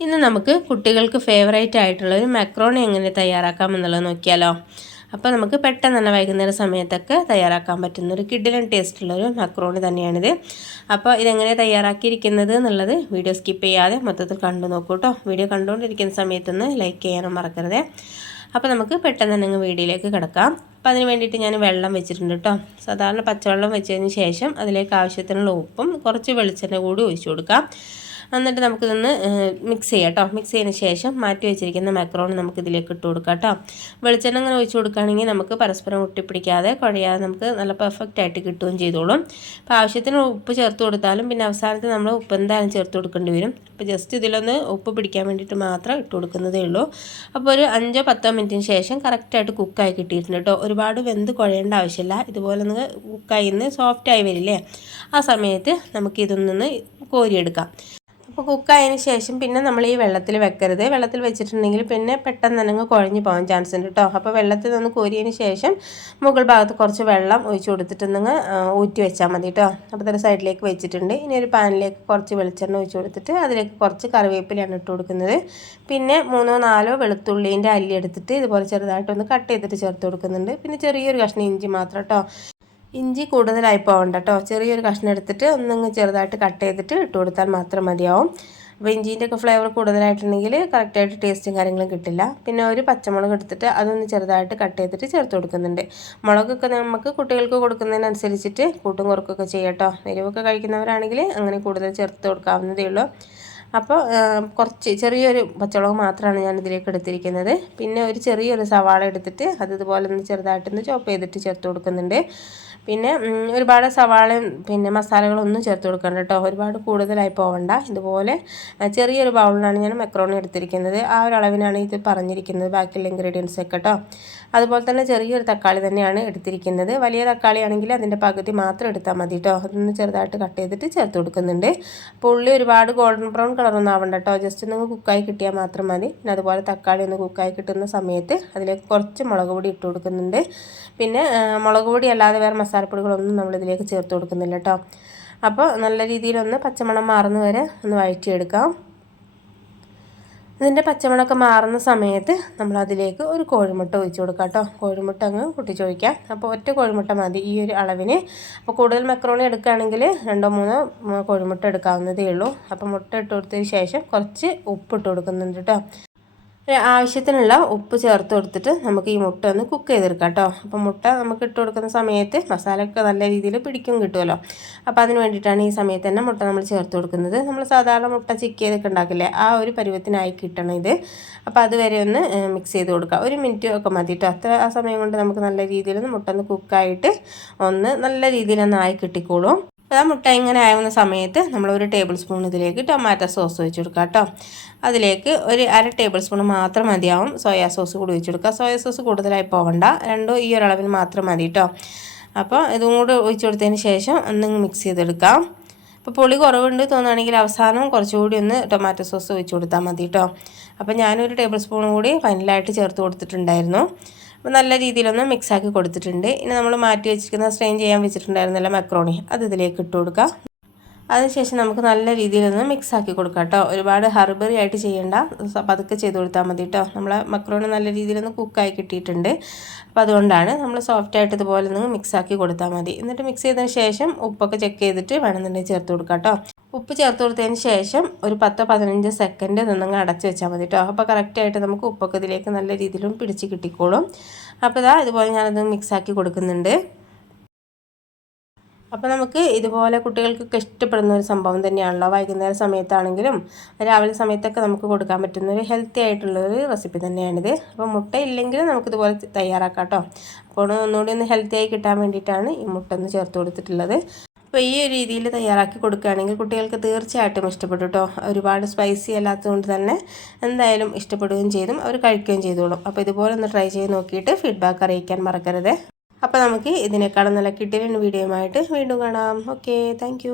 ഇന്ന് നമുക്ക് കുട്ടികൾക്ക് ഫേവറേറ്റ് ആയിട്ടുള്ള ഒരു മാക്രോണി എങ്ങനെ തയ്യാറാക്കാം എന്നുള്ളത് നോക്കിയാലോ. അപ്പോൾ നമുക്ക് പെട്ടെന്ന് തന്നെ വൈകുന്നേര സമയത്തൊക്കെ തയ്യാറാക്കാൻ പറ്റുന്ന ഒരു കിഡിലൻ ടേസ്റ്റുള്ളൊരു മക്രോണി തന്നെയാണിത്. അപ്പോൾ ഇതെങ്ങനെ തയ്യാറാക്കിയിരിക്കുന്നത് എന്നുള്ളത് വീഡിയോ സ്കിപ്പ് ചെയ്യാതെ മൊത്തത്തിൽ കണ്ടു നോക്കൂ കേട്ടോ വീഡിയോ കണ്ടുകൊണ്ടിരിക്കുന്ന സമയത്തൊന്ന് ലൈക്ക് ചെയ്യാനും മറക്കരുത്. അപ്പോൾ നമുക്ക് പെട്ടെന്ന് തന്നെ വീഡിയോയിലേക്ക് കിടക്കാം. അപ്പോൾ അതിന് വേണ്ടിയിട്ട് ഞാൻ വെള്ളം വെച്ചിട്ടുണ്ട് കേട്ടോ സാധാരണ പച്ചവെള്ളം വെച്ചതിന് ശേഷം അതിലേക്ക് ആവശ്യത്തിനുള്ള ഉപ്പും കുറച്ച് വെളിച്ചെണ്ണ കൂടി ഒഴിച്ചു കൊടുക്കാം. എന്നിട്ട് നമുക്കിതൊന്ന് മിക്സ് ചെയ്യാം കേട്ടോ. മിക്സ് ചെയ്തതിന് ശേഷം മാറ്റി വെച്ചിരിക്കുന്ന മാക്രോൺ നമുക്ക് ഇതിലേക്ക് ഇട്ട് കൊടുക്കാം കേട്ടോ. വെളിച്ചെണ്ണ അങ്ങനെ ഒഴിച്ച് കൊടുക്കുകയാണെങ്കിൽ നമുക്ക് പരസ്പരം ഒട്ടിപ്പിടിക്കാതെ കുഴയാതെ നമുക്ക് നല്ല പെർഫെക്റ്റ് ആയിട്ട് കിട്ടുകയും ചെയ്തോളും. അപ്പോൾ ആവശ്യത്തിന് ഉപ്പ് ചേർത്ത് കൊടുത്താലും പിന്നെ അവസാനത്ത് നമ്മൾ ഉപ്പ് എന്തായാലും ചേർത്ത് കൊടുക്കേണ്ടി വരും. അപ്പോൾ ജസ്റ്റ് ഇതിലൊന്ന് ഉപ്പ് പിടിക്കാൻ വേണ്ടിയിട്ട് മാത്രം ഇട്ട് കൊടുക്കുന്നതേ ഉള്ളൂ. അപ്പോൾ ഒരു അഞ്ചോ പത്തോ മിനിറ്റിന് ശേഷം കറക്റ്റായിട്ട് കുക്കായി കിട്ടിയിട്ടുണ്ട് കേട്ടോ. ഒരുപാട് വെന്ത് കുഴയേണ്ട ആവശ്യമില്ല. ഇതുപോലെ ഒന്ന് കുക്കായി നിന്ന് സോഫ്റ്റായി വരില്ലേ? ആ സമയത്ത് നമുക്ക് നമുക്കിതൊന്നൊന്ന് കോരിയെടുക്കാം. അപ്പോൾ കുക്കായതിന് ശേഷം പിന്നെ നമ്മൾ ഈ വെള്ളത്തിൽ വെക്കരുത്. വെള്ളത്തിൽ വെച്ചിട്ടുണ്ടെങ്കിൽ പിന്നെ പെട്ടെന്ന് തന്നെ കുഴഞ്ഞു പോകാൻ ചാൻസ് ഉണ്ട് കേട്ടോ അപ്പോൾ വെള്ളത്തിൽ നിന്ന് കോരിയതിന് ശേഷം മുകൾ ഭാഗത്ത് കുറച്ച് വെള്ളം ഒഴിച്ചു കൊടുത്തിട്ടുണ്ടെങ്കിൽ ഊറ്റി വെച്ചാൽ മതി കേട്ടോ അപ്പോൾ തന്നെ സൈഡിലേക്ക് വെച്ചിട്ടുണ്ട്. ഇനി ഒരു പാനിലേക്ക് കുറച്ച് വെളിച്ചെണ്ണ ഒഴിച്ചു കൊടുത്തിട്ട് അതിലേക്ക് കുറച്ച് കറിവേപ്പിലാണ് ഇട്ട് കൊടുക്കുന്നത്. പിന്നെ മൂന്നോ നാലോ വെളുത്തുള്ളീന്റെ അല്ലി എടുത്തിട്ട് ഇതുപോലെ ചെറുതായിട്ടൊന്ന് കട്ട് ചെയ്തിട്ട് ചേർത്ത് കൊടുക്കുന്നുണ്ട്. പിന്നെ ചെറിയൊരു കഷ്ണം ഇഞ്ചി മാത്രം കേട്ടോ ഇഞ്ചി കൂടുതലായി പോകണ്ട കേട്ടോ ചെറിയൊരു കഷ്ണം എടുത്തിട്ട് ഒന്നങ്ങ് ചെറുതായിട്ട് കട്ട് ചെയ്തിട്ട് ഇട്ട് കൊടുത്താൽ മാത്രം മതിയാവും. അപ്പോൾ ഇഞ്ചീന്റെ ഒക്കെ ഫ്ലേവർ കൂടുതലായിട്ടുണ്ടെങ്കിൽ കറക്റ്റായിട്ട് ടേസ്റ്റും കാര്യങ്ങളും കിട്ടില്ല. പിന്നെ ഒരു പച്ചമുളക് എടുത്തിട്ട് അതൊന്ന് ചെറുതായിട്ട് കട്ട് ചെയ്തിട്ട് ചേർത്ത് കൊടുക്കുന്നുണ്ട്. മുളകൊക്കെ നമുക്ക് കുട്ടികൾക്ക് കൊടുക്കുന്നതിനനുസരിച്ചിട്ട് കൂട്ടും കുറക്കൊക്കെ ചെയ്യട്ടോ. എരിവൊക്കെ കഴിക്കുന്നവരാണെങ്കിൽ അങ്ങനെ കൂടുതൽ ചേർത്ത് കൊടുക്കാവുന്നതേ ഉള്ളൂ. അപ്പോൾ കുറച്ച് ചെറിയൊരു പച്ചമുളക് മാത്രമാണ് ഞാൻ ഇതിലേക്ക് എടുത്തിരിക്കുന്നത്. പിന്നെ ഒരു ചെറിയൊരു സവാള എടുത്തിട്ട് അത് ഇതുപോലെ ഒന്ന് ചെറുതായിട്ടൊന്ന് ചോപ്പ് ചെയ്തിട്ട് ചേർത്ത് കൊടുക്കുന്നുണ്ട്. പിന്നെ ഒരുപാട് സവാളയും പിന്നെ മസാലകളൊന്നും ചേർത്ത് കൊടുക്കണ്ട കേട്ടോ. ഒരുപാട് കൂടുതലായി പോവണ്ട. ഇതുപോലെ ചെറിയൊരു ബൗളിലാണ് ഞാൻ മെക്രോണി എടുത്തിരിക്കുന്നത്. ആ ഒരു അളവിനാണ് ഇത് പറഞ്ഞിരിക്കുന്നത് ബാക്കിയുള്ള ഇൻഗ്രീഡിയൻസ് ഒക്കെ കേട്ടോ. അതുപോലെ തന്നെ ചെറിയൊരു തക്കാളി തന്നെയാണ് എടുത്തിരിക്കുന്നത്. വലിയ തക്കാളി ആണെങ്കിൽ അതിന്റെ പകുതി മാത്രം എടുത്താൽ മതി കേട്ടോ. അതൊന്ന് ചെറുതായിട്ട് കട്ട് ചെയ്തിട്ട് ചേർത്ത് കൊടുക്കുന്നുണ്ട്. അപ്പോൾ ഉള്ളി ഒരുപാട് ഗോൾഡൻ ബ്രൗൺ കളറൊന്നും ആവണ്ട കേട്ടോ ജസ്റ്റ് ഒന്ന് കുക്കായി കിട്ടിയാൽ മാത്രം മതി. പിന്നെ അതുപോലെ തക്കാളി ഒന്ന് കുക്കായി കിട്ടുന്ന സമയത്ത് അതിലേക്ക് കുറച്ച് മുളക് പൊടി ഇട്ട് കൊടുക്കുന്നുണ്ട്. പിന്നെ മുളക് പൊടി അല്ലാതെ വേറെ മസാലപ്പൊടികളൊന്നും നമ്മളിതിലേക്ക് ചേർത്ത് കൊടുക്കുന്നില്ല കേട്ടോ അപ്പോൾ നല്ല രീതിയിലൊന്ന് പച്ചമണം മാറുന്ന വരെ ഒന്ന് വഴറ്റിയെടുക്കാം. ഇതിന്റെ പച്ചമുളകൊക്കെ മാറുന്ന സമയത്ത് നമ്മൾ അതിലേക്ക് ഒരു കോഴിമുട്ട ഒഴിച്ചു കൊടുക്കാം കേട്ടോ. കോഴിമുട്ട അങ്ങ് പൊട്ടിച്ചൊഴിക്കാം അപ്പോൾ ഒറ്റ കോഴിമുട്ട മതി ഈ ഒരു അളവിന്. അപ്പോൾ കൂടുതൽ മെക്രോണി എടുക്കുകയാണെങ്കിൽ രണ്ടോ മൂന്നോ കോഴിമുട്ട എടുക്കാവുന്നതേ ഉള്ളൂ. അപ്പോൾ മുട്ട ഇട്ട് കൊടുത്തതിന് ശേഷം കുറച്ച് ഉപ്പ് ഇട്ട് കൊടുക്കുന്നുണ്ട് കേട്ടോ. ആവശ്യത്തിനുള്ള ഉപ്പ് ചേർത്ത് കൊടുത്തിട്ട് നമുക്ക് ഈ മുട്ട ഒന്ന് കുക്ക് ചെയ്തെടുക്കാം കേട്ടോ. അപ്പോൾ മുട്ട നമുക്ക് ഇട്ട് കൊടുക്കുന്ന സമയത്ത് മസാലയൊക്കെ നല്ല രീതിയിൽ പിടിക്കും കിട്ടുമല്ലോ. അപ്പോൾ അതിന് വേണ്ടിയിട്ടാണ് ഈ സമയത്ത് തന്നെ മുട്ട നമ്മൾ ചേർത്ത് കൊടുക്കുന്നത്. നമ്മൾ സാധാരണ മുട്ട ചിക്ക് ചെയ്തൊക്കെ ഉണ്ടാക്കില്ലേ ആ ഒരു പരുവത്തിനായി കിട്ടണം ഇത്. അപ്പോൾ അതുവരെ ഒന്ന് മിക്സ് ചെയ്ത് കൊടുക്കുക ഒരു മിനിറ്റ് ഒക്കെ മതി കേട്ടോ. അത്ര ആ സമയം കൊണ്ട് നമുക്ക് നല്ല രീതിയിൽ മുട്ട ഒന്ന് കുക്കായിട്ട് ഒന്ന് നല്ല രീതിയിലൊന്ന് ആയി കിട്ടിക്കോളും. അപ്പോൾ ആ മുട്ട ഇങ്ങനെ ആവുന്ന സമയത്ത് നമ്മൾ ഒരു ടേബിൾ സ്പൂൺ ഇതിലേക്ക് ടൊമാറ്റോ സോസ് ഒഴിച്ച് കൊടുക്കുക കേട്ടോ അതിലേക്ക് ഒരു അര ടേബിൾ സ്പൂൺ മാത്രം മതിയാവും. സോയാ സോസ് കൂടി ഒഴിച്ച് കൊടുക്കുക. സോയാ സോസ് കൂടുതലായി പോകണ്ട. രണ്ടോ ഈ ഒരളവിൽ മാത്രം മതി കേട്ടോ അപ്പോൾ ഇതും കൂടി ഒഴിച്ചു കൊടുത്തതിന് ശേഷം ഒന്ന് മിക്സ് ചെയ്തെടുക്കാം. അപ്പോൾ പുളി കുറവുണ്ട് തോന്നുകയാണെങ്കിൽ അവസാനം കുറച്ചുകൂടി ഒന്ന് ടൊമാറ്റോ സോസ് ഒഴിച്ചു കൊടുത്താൽ മതി കേട്ടോ അപ്പോൾ ഞാനൊരു ടേബിൾ സ്പൂൺ കൂടി ഫൈനലായിട്ട് ചേർത്ത് കൊടുത്തിട്ടുണ്ടായിരുന്നു. അപ്പോൾ നല്ല രീതിയിലൊന്ന് മിക്സാക്കി കൊടുത്തിട്ടുണ്ട്. ഇനി നമ്മൾ മാറ്റി വെച്ചിരിക്കുന്ന സ്ട്രെയിൻ ചെയ്യാൻ വെച്ചിട്ടുണ്ടായിരുന്നല്ലോ മെക്രോണി അത് ഇതിലേക്ക് ഇട്ട് കൊടുക്കുക അതിനുശേഷം നമുക്ക് നല്ല രീതിയിലൊന്ന് മിക്സാക്കി കൊടുക്കാം കേട്ടോ. ഒരുപാട് ഹർബറി ആയിട്ട് ചെയ്യേണ്ട. പതുക്കെ ചെയ്ത് കൊടുത്താൽ മതി കേട്ടോ. നമ്മളെ മക്രോണി നല്ല രീതിയിലൊന്ന് കുക്കായി കിട്ടിയിട്ടുണ്ട്. അപ്പോൾ അതുകൊണ്ടാണ് നമ്മൾ സോഫ്റ്റ് ആയിട്ട് ഇതുപോലെ ഒന്ന് മിക്സാക്കി കൊടുത്താൽ മതി. എന്നിട്ട് മിക്സ് ചെയ്തതിന് ശേഷം ഉപ്പൊക്കെ ചെക്ക് ചെയ്തിട്ട് വേണമെന്നുണ്ടെങ്കിൽ ചേർത്ത് കൊടുക്കാം കേട്ടോ. ഉപ്പ് ചേർത്ത് കൊടുത്തതിന് ശേഷം ഒരു പത്തോ പതിനഞ്ച് സെക്കൻഡ് നിന്നങ്ങ് അടച്ച് വെച്ചാൽ മതി കേട്ടോ അപ്പോൾ കറക്റ്റായിട്ട് നമുക്ക് ഉപ്പൊക്കെ ഇതിലേക്ക് നല്ല രീതിയിലും പിടിച്ച് കിട്ടിക്കോളും. അപ്പോൾ ഇതാ ഇതുപോലെ ഞാനത് മിക്സാക്കി കൊടുക്കുന്നുണ്ട്. അപ്പോൾ നമുക്ക് ഇതുപോലെ കുട്ടികൾക്കൊക്കെ ഇഷ്ടപ്പെടുന്ന ഒരു സംഭവം തന്നെയാണല്ലോ. വൈകുന്നേര സമയത്താണെങ്കിലും രാവിലെ സമയത്തൊക്കെ നമുക്ക് കൊടുക്കാൻ പറ്റുന്ന ഒരു ഹെൽത്തി ആയിട്ടുള്ളൊരു റെസിപ്പി തന്നെയാണിത്. അപ്പോൾ മുട്ട ഇല്ലെങ്കിലും നമുക്കിതുപോലെ തയ്യാറാക്കാം കേട്ടോ അപ്പോൾ ഒന്നുകൂടി ഒന്ന് ഹെൽത്തി ആയി കിട്ടാൻ വേണ്ടിയിട്ടാണ് ഈ മുട്ട ഒന്ന് ചേർത്ത് കൊടുത്തിട്ടുള്ളത്. അപ്പോൾ ഈ ഒരു രീതിയിൽ തയ്യാറാക്കി കൊടുക്കുകയാണെങ്കിൽ കുട്ടികൾക്ക് തീർച്ചയായിട്ടും ഇഷ്ടപ്പെടും കേട്ടോ ഒരുപാട് സ്പൈസി അല്ലാത്തതുകൊണ്ട് തന്നെ എന്തായാലും ഇഷ്ടപ്പെടുകയും ചെയ്തും അവർ കഴിക്കുകയും ചെയ്തോളും. അപ്പോൾ ഇതുപോലെ ഒന്ന് ട്രൈ ചെയ്ത് നോക്കിയിട്ട് ഫീഡ്ബാക്ക് അറിയിക്കാൻ മറക്കരുത്. അപ്പോൾ നമുക്ക് ഇതിനേക്കാളും നല്ല കിട്ടിയ വീഡിയോയുമായിട്ട് വീണ്ടും കാണാം. Okay thank